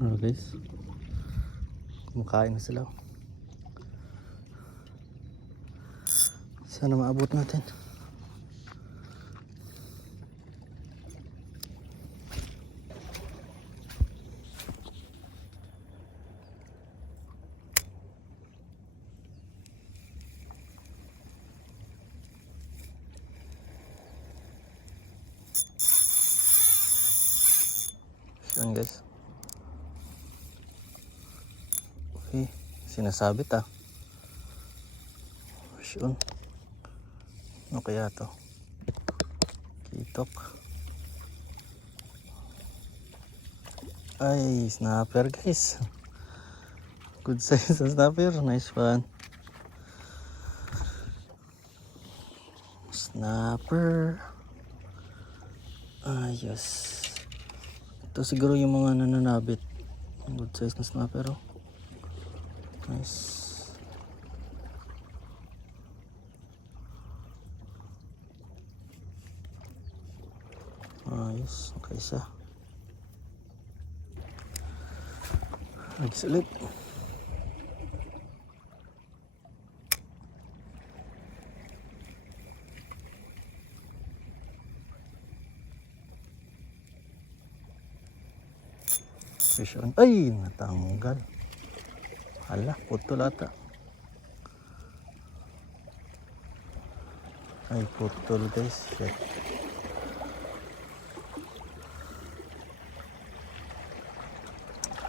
Guys, kumakain na sila. Sana maabot natin. Yan guys. Okay, sinasabit Yun. Ano kaya to? Kitok. Ay, snapper guys. Good size sa snapper. Nice one. Snapper. Ayos. Ito siguro yung mga nananabit. Good size na snapper. Nice. Ayos. Okay isa. Agis ulit. Fish on. Ay, natanggal. Hala, putol ata. Ay, putol guys. Shit.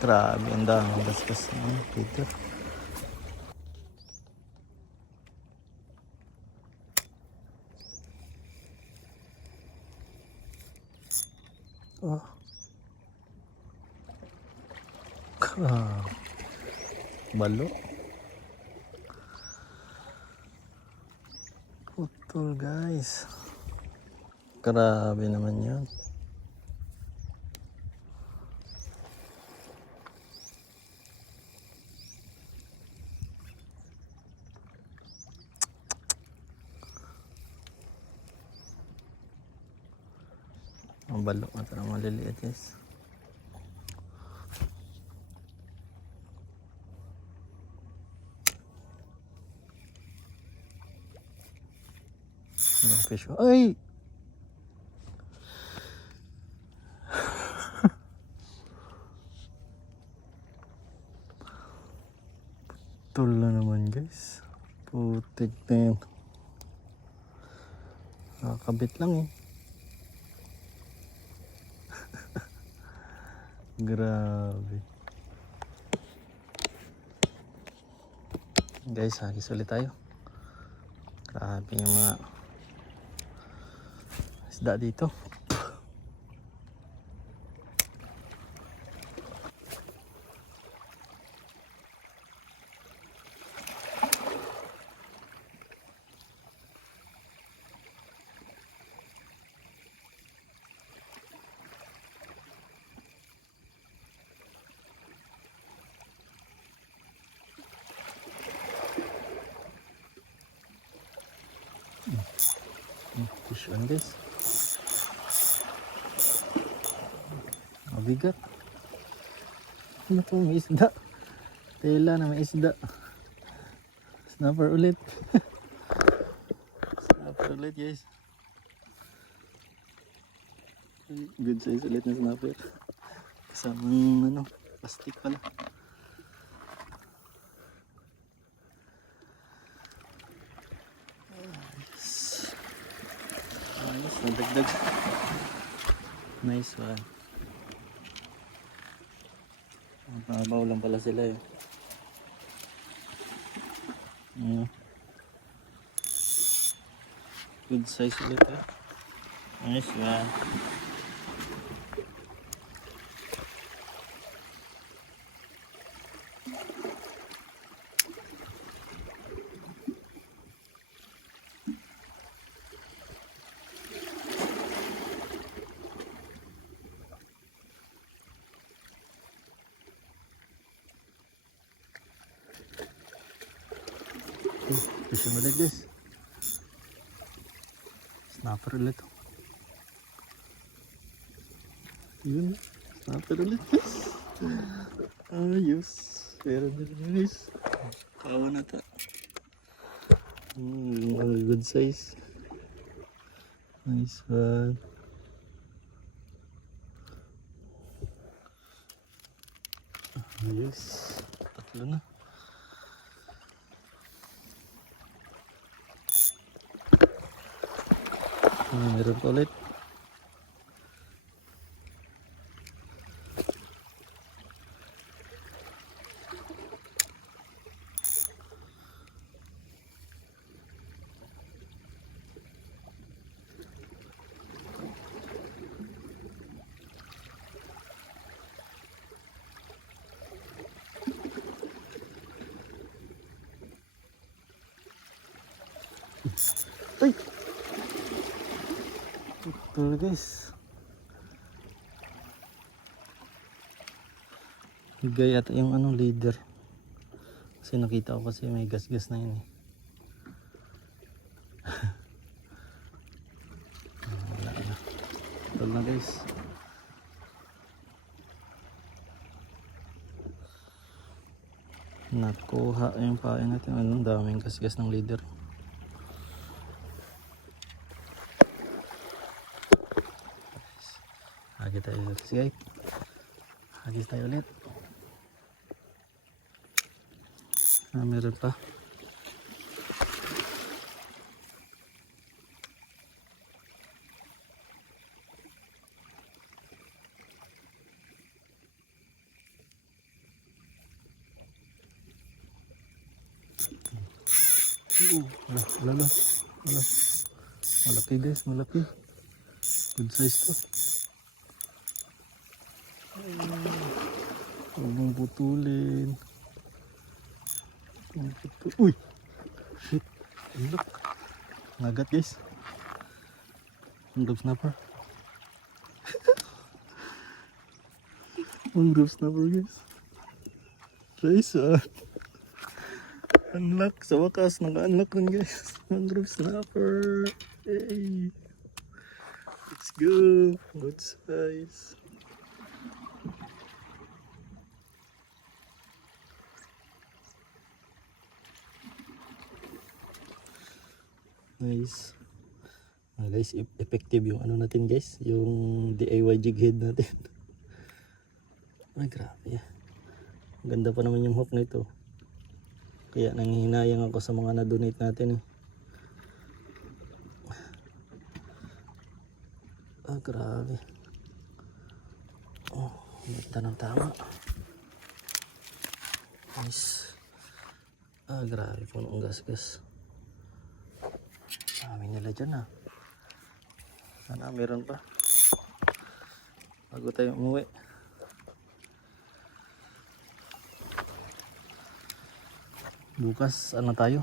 Grabe, ang daming gasgas naman dito. Oh. Balo. Putol guys. Grabe naman yun. Ang balo at ang maliliit guys. Yung fish. Ay! Putol na naman guys. Putik na yan. Nakakabit lang Grabe. Guys, hagis ulit tayo. Grabe yung mga isda dito. Fish on guys. Mabigat. Ano to? May isda. Tela na may isda. Snapper ulit. Snapper ulit guys. Good size ulit na snapper. Kasamang plastic pala. Ayos, nadagdag. Nice one. Mababaw lang pala sila Good size ulit Nice one. Fish mo like this. Snapper ulit Yun, snapper ulit guys. Ayos. Pero guys. Kawa na ta. Good size. Nice one. Ayos. Tatlo na. Meron pa ulit. Ay! Ito guys. Higay ata yung leader. Kasi nakita ko kasi may gas-gas na yun eh. Wala na. Ito na guys. Nakuha yung pain natin. Daming gas-gas ng leader. Hagi tayo ulit guys. Hagi tayo ulit. Meron pa. Wala. Malaki guys, malaki. Good size to. Huwag mong putulin. Uy! Shit! Look! Nagat guys. Mangrove snapper. Mangrove snapper guys. Guys, unlock. Sa wakas, naka-unlock rin guys. Mangrove snapper. Hey! Let's go! Good size. Nice. Guys, effective yung natin guys, yung DIY jig head natin. Ay grabe. Ganda pa naman yung hook nito. Kaya nanghihinayang ako sa mga na-donate natin eh. Grabe. Ganda ng tama. Nice. Grabe po ng gas-gas. Dami nila dyan Sana meron pa bago tayo umuwi. Bukas tayo,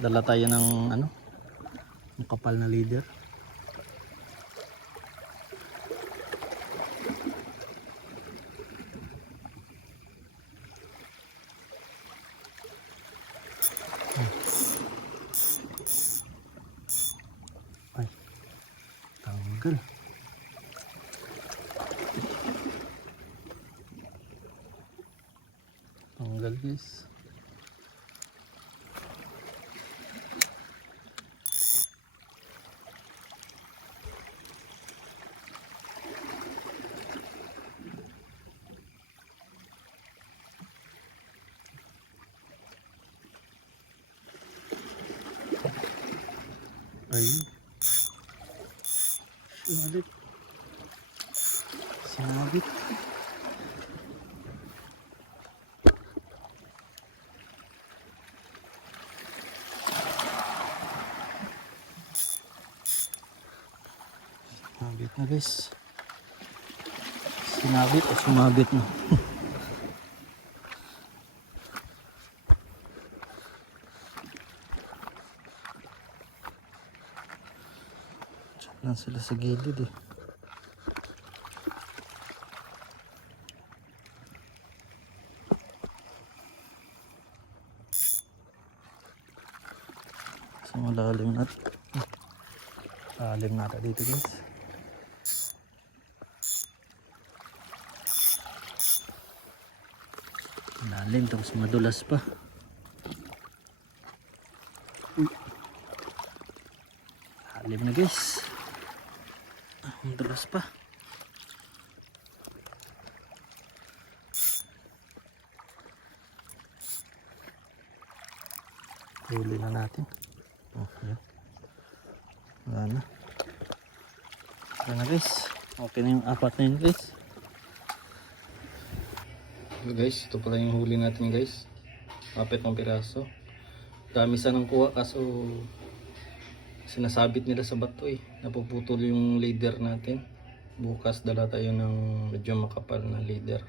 dala tayo ng ng kapal na leader. Ay, tanggal. Tanggal guys. Ayun. Sinabit. Sinabit. Sinabit na guys. Sinabit o sumabit na. Lang sila sa gilid eh. So malalim natin. Malalim natin dito guys. Lalim tapos madulas pa. Lalim na guys. Madulas pa. Huli na natin. Oh, yan. Wala na. Wala na guys. Okay na yung apat na yun guys. So guys, ito pala yung huli natin guys. Apat ng piraso. Dami sanang kuha kaso sinasabit nila sa bato eh. Napuputol yung leader natin. Bukas dala tayo ng medyo makapal na leader.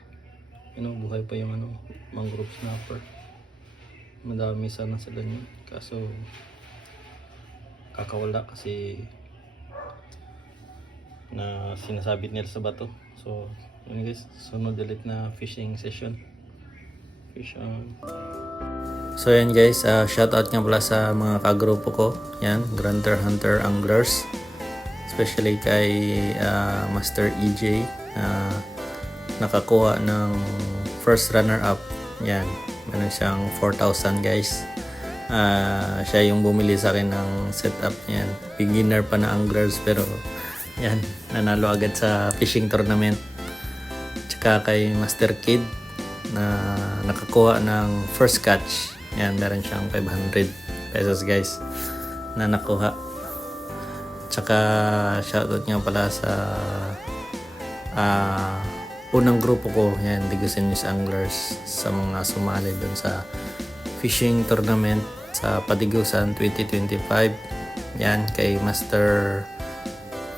Buhay pa yung mangrove snapper. Madami sana sila yun. Kaso kakawala kasi na sinasabit nila sa bato. So yun guys, sunod ulit na fishing session. Fish on. So yan guys, shoutout nga pala sa mga kagrupo ko. Yan, Grunter Hunter Anglers. Especially kay Master EJ. Nakakuha ng first runner up. Yan, meron siyang 4,000 guys. Siya yung bumili sa akin ng setup niyan. Beginner pa na anglers pero yan, nanalo agad sa fishing tournament. Tsaka kay Master Kid na nakakuha ng first catch. Yan, meron siyang 500 pesos guys na nakuha. Tsaka shoutout nga pala sa unang grupo ko, yan, Digusenyos Anglers, sa mga sumali dun sa fishing tournament sa Padigusan 2025. Yan, kay Master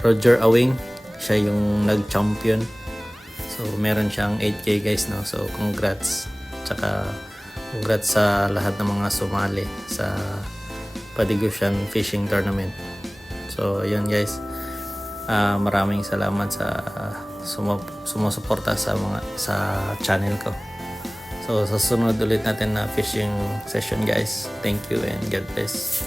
Roger Awing, siya yung nag-champion. So meron siyang 8K guys, no? So congrats. Tsaka congrats sa lahat ng mga sumali sa Padigusan Fishing Tournament. So yun guys, maraming salamat sa sumusuporta sa channel ko. So sa sunod ulit natin na fishing session guys. Thank you and God bless.